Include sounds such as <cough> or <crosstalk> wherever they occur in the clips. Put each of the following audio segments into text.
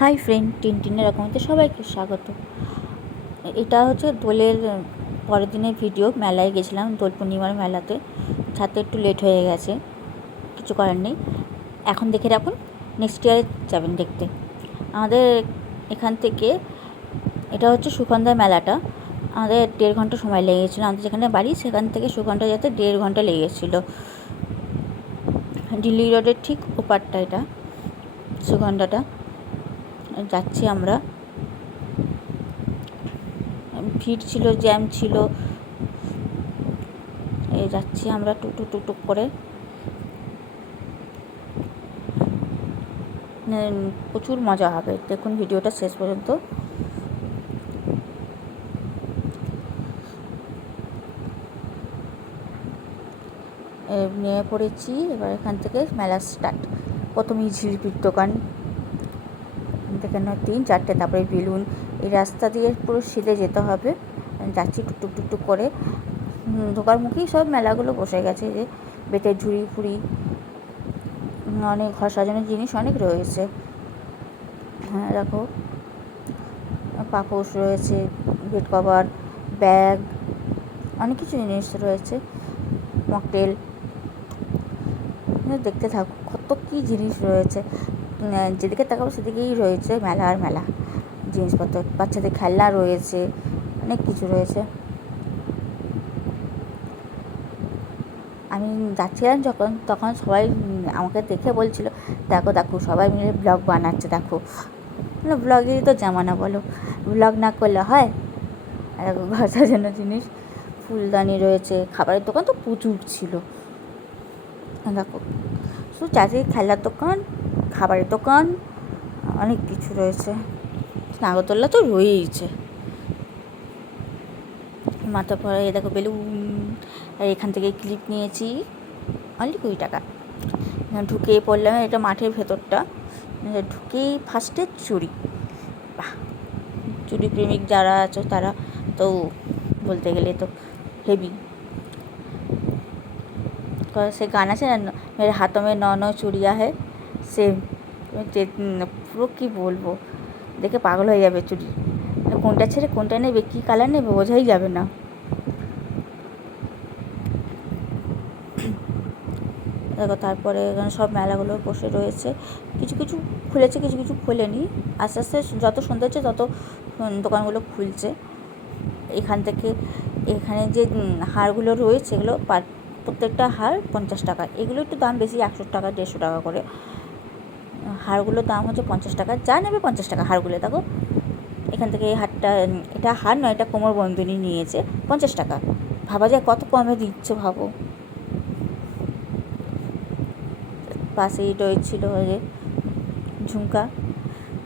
Hi friend, টিনটিনের রকমতে সবাইকে স্বাগত। এটা হচ্ছে দোলের পরের দিনের ভিডিও, মেলায় গেছিলাম দোল পূর্ণিমার মেলাতে। ছাড়তে একটু লেট হয়ে গেছে, কিছু করার নেই। এখন দেখে রাখুন নেক্সট ইয়ারে যাবেন দেখতে। আমাদের এখান থেকে, এটা হচ্ছে সুখন্দার মেলাটা। আমাদের দেড় ঘণ্টা সময় লেগেছিলো। আমাদের যেখানে বাড়ি, সেখান থেকে সুখন্ডা যেতে দেড় ঘণ্টা লেগেছিলো। দিল্লি রোডের ঠিক ওপারটা এটা সুগন্ধাটা যাচ্ছি আমরা। ভিড় ছিল, জ্যাম ছিল। এই যাচ্ছি আমরা টুকটুক টুকটুক করে। প্রচুর মজা হবে। দেখুন, ভিডিওটা শেষ পর্যন্ত। নিয়ে পড়েছি। এবার এখান থেকে মেলা স্টার্ট প্রথমেই ঝিলিপির দোকান। থেকে নয়, তিন, চারটে। তারপরে বেলুন, এই রাস্তা দিয়ে পুরো সিধে যেতে হবে। যাচ্ছি টুকটুক টুকটুক করে। ঢোকার মুখেই সব মেলাগুলো বসে গেছে যে বেতের ঝুড়ি, ফুড়ি অনেক ঘর সাজানোর জিনিস অনেক রয়েছে। হ্যাঁ দেখো। পাপোশ রয়েছে, বেড কভার, ব্যাগ, অনেক কিছু জিনিস রয়েছে। মকটেল। দেখতে থাকো, কত কী জিনিস রয়েছে। যেদিকে তাকাবো সেদিকেই রয়েছে মেলা আর মেলা। জিনিসপত্র, বাচ্চাদের খেলনা রয়েছে, অনেক কিছু রয়েছে। আমি যাচ্ছিলাম যখন, তখন সবাই আমাকে দেখে বলছিল, দেখো দেখো, সবাই মিলে ব্লগ বানাচ্ছে, দেখো। ব্লগেরই তো জামানা বলো ব্লগ না করলে হয়? দেখো ঘর সাজানো জিনিস, ফুলদানি রয়েছে, খাবারের দোকান তো প্রচুর ছিল। দেখো, শুধু চারিদিকে খেলার দোকান খাবারের দোকান, অনেক কিছু রয়েছে। নাগরদোল্লা তো রয়েইছে। মাথা পরে দেখো বেলুন, আর এখান থেকে ক্লিপ নিয়েছি। অনলি কুড়ি টাকা। ঢুকে পড়লাম, এটা মাঠের ভেতরটা। ঢুকেই ফার্স্টে চুরি। বাহ! চুরি প্রেমিক যারা আছে, তারা তো বলতে গেলে তো হেভি সে গান আছে না? মেরে হাতমে ন ন চুড়িয়া হে। সেম পুরো কী বলব? দেখে পাগল হয়ে যাবে চুড়ি কোনটা ছেড়ে কোনটা নেবে? কী কালার নেবে? বোঝাই যাবে না। দেখো, তারপরে এখানে সব মেলাগুলো বসে রয়েছে। কিছু কিছু খুলেছে, কিছু কিছু খুলেনি। আস্তে আস্তে যত সন্ধ্যা হচ্ছে, তত দোকানগুলো খুলছে। এখান থেকে, এখানে যে হারগুলো রয়েছে, এগুলো পার, প্রত্যেকটা হার পঞ্চাশ টাকা। এগুলো একটু দাম বেশি, একশো টাকা, দেড়শো টাকা করে। হারগুলোর দাম হচ্ছে পঞ্চাশ টাকা যা নেবে পঞ্চাশ টাকা হারগুলো দেখো এখান থেকে এই হারটা এটা হার নয় এটা কোমর বন্ধনী নিয়েছে পঞ্চাশ টাকা ভাবা যায় কত কমে দিচ্ছে ভাবো পাশেই রয়েছিল যে ঝুমকা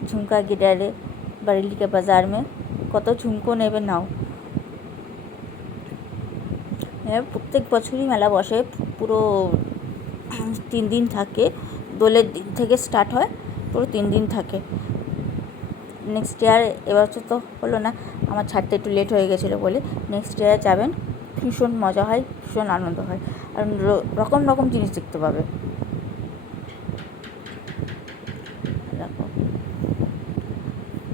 ঝুমকা गिटारे बरेली के बाज़ार में কত ঝুমকো নেবে নাও প্রত্যেক বছরই মেলা বসে পুরো তিন দিন থাকে দোলের দিন থেকে স্টার্ট হয়, পুরো তিন দিন থাকে। নেক্সট ইয়ার এবছর তো হলো না, আমার ছাড়তে একটু লেট হয়ে গেছিল বলে। নেক্সট ইয়ারে যাবেন, ভীষণ মজা হয়, ভীষণ আনন্দ হয়। আর রকম রকম জিনিস দেখতে পাবে।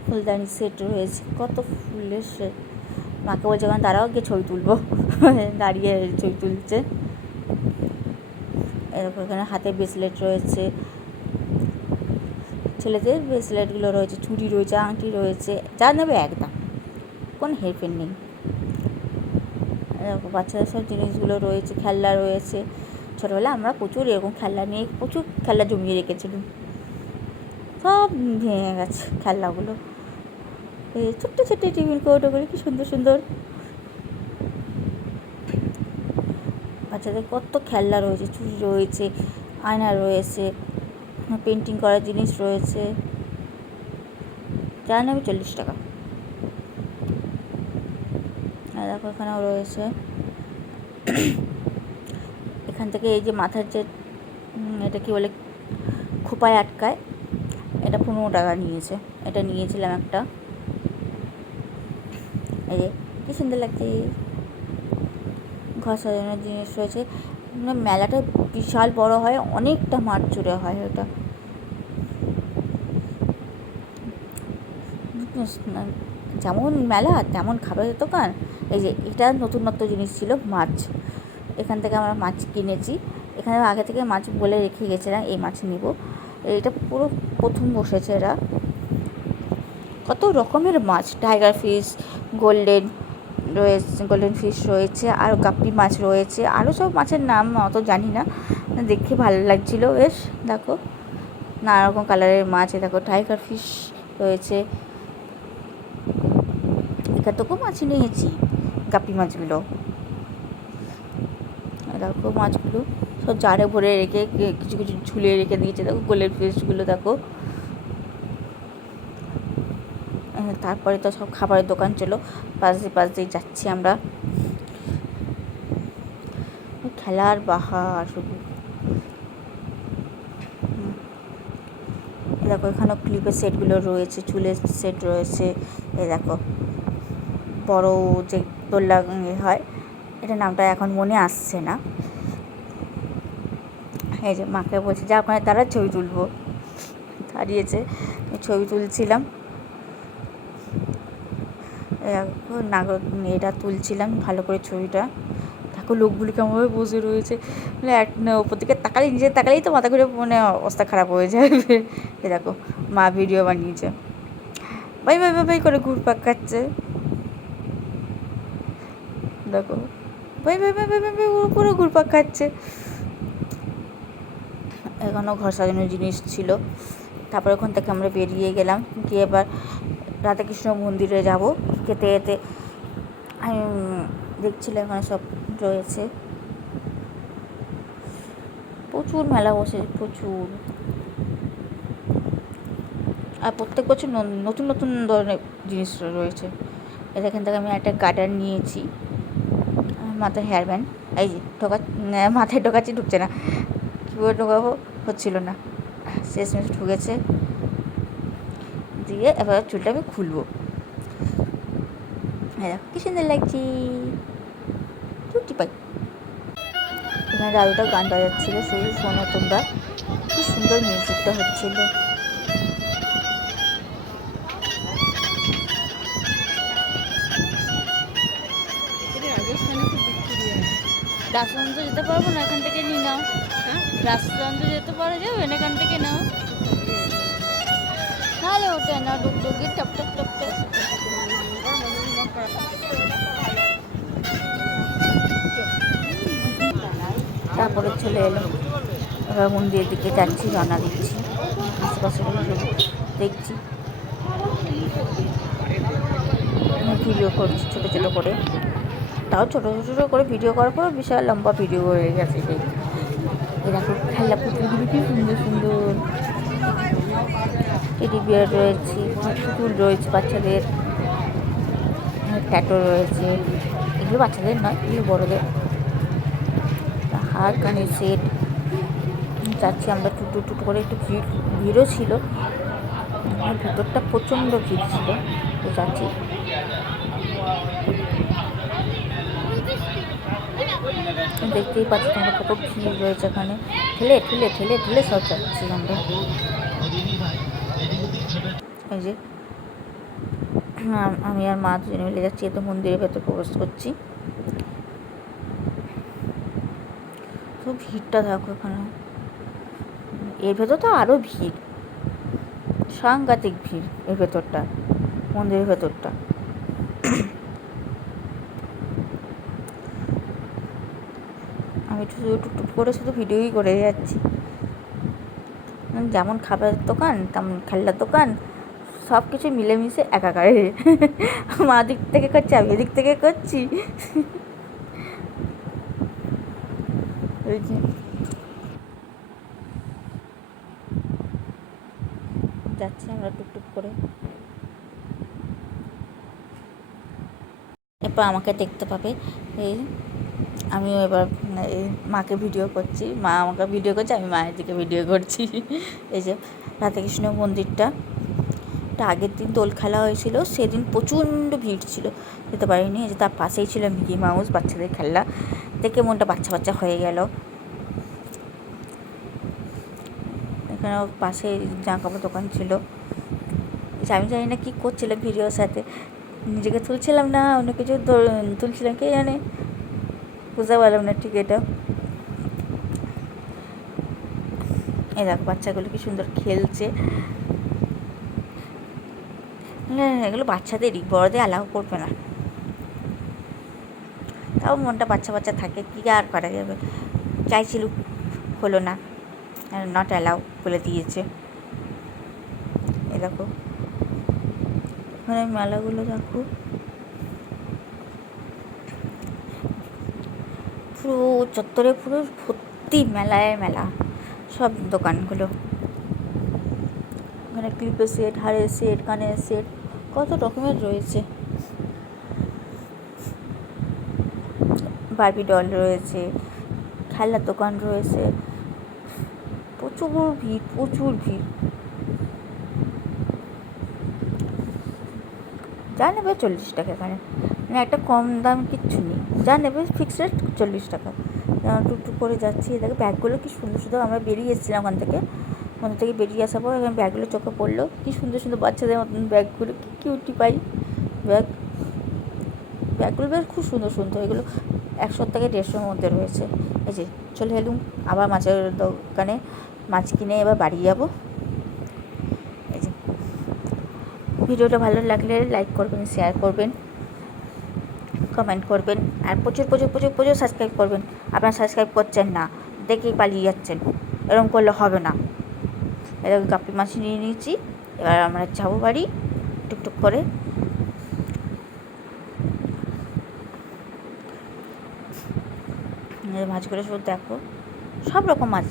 ফুলদানি সেট রয়েছে, কত ফুলের সেট মাকে বলছে, এখন তারাও গিয়ে ছবি তুলবো। <laughs> দাঁড়িয়ে ছবি তুলছে। এরকম এখানে হাতে ব্রেসলেট রয়েছে। ছেলেদের ব্রেসলেটগুলো রয়েছে চুড়ি রয়েছে, আংটি রয়েছে, যা নেবে একদম, কোনো হেরফের নেই। বাচ্চাদের সব জিনিসগুলো রয়েছে, খেলনা রয়েছে। ছোটোবেলা আমরা প্রচুর এরকম খেলনা নিয়ে, প্রচুর খেলনা জমিয়ে রেখেছিলাম। সব ভেঙে গেছে খেলনাগুলো। ছোট্ট ছোট্ট টিফিন কৌটোগুলো কি সুন্দর সুন্দর। বাচ্চাদের কত খেলনা রয়েছে, চুড়ি রয়েছে, আয়না রয়েছে পেন্টিং করার জিনিস রয়েছে। যা নেবে চল্লিশ টাকা। দেখো, এখানেও রয়েছে। এখান থেকে এই যে মাথার যে এটা কি বলে, খোপায় আটকায়, এটা পনেরো টাকা নিয়েছে। এটা নিয়েছিলাম একটা। এই যে, কি সুন্দর লাগছে। ঘর সাজানোর জিনিস রয়েছে। মানে মেলাটা বিশাল বড় হয়, অনেকটা মাঠ জুড়ে হয় ওটা। যেমন মেলা, তেমন খাবারের দোকান। এই যে, এটা নতুন নতুন জিনিস ছিল, মাছ। এখান থেকে আমরা মাছ কিনেছি। এখানে আগে থেকে মাছ বলে রেখে গেছিলাম, এই মাছ নিব। এটা পুরো প্রথম বসেছে এরা। কত রকমের মাছ, টাইগার ফিশ, গোল্ডেন রয়েছে গোল্ডেন ফিশ রয়েছে, আর গাপ্পি মাছ রয়েছে, আরও সব মাছের নাম অত জানি না, দেখে ভালো লাগছিল, বেশ, দেখো, নানা রকম কালারের মাছ দেখো টাইগার ফিশ রয়েছে, এখান থেকেও মাছ নিয়েছি, গাপ্পি মাছগুলো, দেখো মাছগুলো সব জারে ভরে রেখে, কিছু কিছু ঝুলিয়ে রেখে দিয়েছে, দেখো গোলের ফিশগুলো দেখো তারপরে তো সব খাবারের দোকান ছিল পাশ দিয়ে পাশ দিয়ে যাচ্ছি আমরা। খেলার বাহার শুধু। দেখো, এখানেও ক্লিপের সেটগুলো রয়েছে, চুলের সেট রয়েছে। এ দেখো, বড় যে দোল্লা হয় এটা নামটা এখন মনে আসছে না। এই যে মাকে বলছি, যা, ওখানে তারা ছবি তুলবো। দাঁড়িয়েছে, ছবি তুলছিলাম। নাগর এটা তুলছিলাম ভালো করে ছবিটা। দেখো লোকগুলি কেমনভাবে বসে রয়েছে। মানে এক ওপর দিকে তাকালেই নিজের তাকালেই তো মাথা ঘুরে মানে অবস্থা খারাপ হয়ে যাবে। এ দেখো, মা ভিডিও বানিয়েছে। বাই বাই বাই করে ঘুরপাক খাচ্ছে। দেখো ভাই bye bye bye bye bye পুরো ঘুরপাক খাচ্ছে। এখনও ঘর সাজানোর জিনিস ছিল। তারপর ওখান থেকে আমরা বেরিয়ে গেলাম। গিয়ে এবার রাধাকৃষ্ণ মন্দিরে যাব। যেতে যেতে আমি দেখছিলাম এখানে সব রয়েছে। প্রচুর মেলা বসে, প্রচুর। আর প্রত্যেক বছর নতুন নতুন ধরনের জিনিস রয়েছে। এখান থেকে আমি একটা গার্ডার নিয়েছি। মাথায় হেয়ার ব্যান্ড এই যে, ঢোকা মাথায় ঢোকাচ্ছি, ঢুকছে না। কীভাবে ঢোকাবো? হচ্ছিল না। শেষ মেশ ঢুকেছে। দিয়ে এবার চুলটা আমি খুলবো। হ্যাঁ কি সুন্দর লাগছি। চুটি পাই। এখানে দাদুটা গান বাজাচ্ছিল, সেই শোনো তোমরা কি সুন্দর মিউজিকটা হচ্ছিল। তো যেতে পারব না, এখান থেকে নিয়ে নাও। হ্যাঁ রাজস্থান যেতে পারা যাবে, এখান থেকে নাও। নাহলে ওটা না ডুগডুগি টপ টপ টপ টপ তারপরে চলে এলো। এবার মন্দিরের দিকে যাচ্ছি, রওনা দিচ্ছি। আশেপাশে দেখছি। ভিডিও করছি ছোটো ছোটো করে। তাও ছোটো ছোটো করে ভিডিও করার পর বিশাল লম্বা ভিডিও হয়ে গেছে। সেই এরকম খেলা পুতুলগুলো সুন্দর সুন্দর। টেডি বিয়ার রয়েছে পুতুল রয়েছে, বাচ্চাদের ট্যাটো রয়েছে। এগুলো বাচ্চাদের নয়, এগুলো বড়োদের। হার কানের সেট। যাচ্ছি আমরা টুটু টুটু করে, একটু ভিড়, ভিড়ও ছিল। ভিতরটা প্রচণ্ড ভিড় ছিল, তো যাচ্ছি। দেখতেই পাচ্ছি তোমরা কত ভিড় রয়েছে এখানে। ঠেলে ঠেলে ঠেলে ঠেলে সব যাচ্ছি আমরা। এই যে, আমি আর মা দুজনে মিলে যাচ্ছি এত মন্দিরের ভেতর প্রবেশ করছি। তো ভিড়টা দেখো এখানে। এর ভেতর তো আরও ভিড়। সাংঘাতিক ভিড় এর ভেতরটা, মন্দিরের ভেতরটা। আমি শুধু টুকটুক করে শুধু ভিডিওই করে যাচ্ছি। যেমন খাবারের দোকান, তেমন খেলনার দোকান সব কিছু মিলেমিশে একাকারে। মা দিক থেকে করছি, আমি এদিক থেকে করছি। যাচ্ছি আমরা টুকটুক করে। এরপর আমাকে দেখতে পাবে। এই আমিও এবার, এই মাকে ভিডিও করছি। মা আমাকে ভিডিও করছে, আমি মায়ের দিকে ভিডিও করছি। এই যে রাধাকৃষ্ণ মন্দিরটা। এটা আগের দিন দোল খেলা হয়েছিল, সেদিন প্রচণ্ড ভিড় ছিল। যেতে পারিনি যে তার পাশেই ছিল মিকি মাউস, বাচ্চাদের খেলা দেখে মনটা বাচ্চা বাচ্চা হয়ে গেল। এখানেও পাশে জামা কাপড় দোকান ছিল। আমি জানি না কী করছিলাম ভিডিওর সাথে। নিজেকে তুলছিলাম না, অন্য কিছু তুলছিলাম, কে জানে? বুঝতে পারলাম না ঠিক এটা। এই দেখো, বাচ্চাগুলো কি সুন্দর খেলছে। এগুলো বাচ্চাদেরই বড়দের অ্যালাউ করবে না। তাও মনটা বাচ্চা বাচ্চা থাকে, কী আর করা যাবে? চাইছিল হলো না নট অ্যালাউ বলে দিয়েছে। এ দেখো। এখানে মেলাগুলো দেখো। পুরো চত্বরে পুরো ভর্তি মেলায় মেলা, সব দোকানগুলো। এখানে ক্লিপের সেট হারের সেট কানের সেট কত রকমের রয়েছে? বারবি ডল রয়েছে খেলার দোকান রয়েছে। প্রচুর ভিড় প্রচুর ভিড়। যা নেবে চল্লিশ টাকা এখানে। মানে একটা কম দাম কিচ্ছু নেই। যা নেবে ফিক্সড রেট চল্লিশ টাকা। টুকটুক করে যাচ্ছি। দেখো ব্যাগগুলো কি সুন্দর সুন্দর। আমরা বেরিয়ে এসেছিলাম ওখান থেকে। ওখান থেকে বেরিয়ে আসার পর এখানে ব্যাগগুলো চোখে পড়ল। কি সুন্দর সুন্দর বাচ্চাদের মতন ব্যাগগুলো, কী কিউটি পাই ব্যাগ ব্যাগগুলো বেশ খুব সুন্দর সুন্দর, এগুলো একশো থেকে দেড়শোর মধ্যে রয়েছে। এই যে, চলে এলুম, আবার মাছের দোকানে মাছ কিনে এবার বাড়ি যাব। এই যে, ভিডিওটা ভালো লাগলে লাইক করবেন শেয়ার করবেন কমেন্ট করবেন, আর প্রচুর প্রচুর প্রচুর প্রচুর সাবস্ক্রাইব করবেন। আপনারা সাবস্ক্রাইব করছেন না, দেখেই পালিয়ে যাচ্ছেন, এরকম করলে হবে না। এরকম গাপি মাছ নিয়ে নিয়েছি। এবার আমরা যাব বাড়ি, টুকটুক করে। মাছগুলো শুধু দেখো, সব রকম মাছ।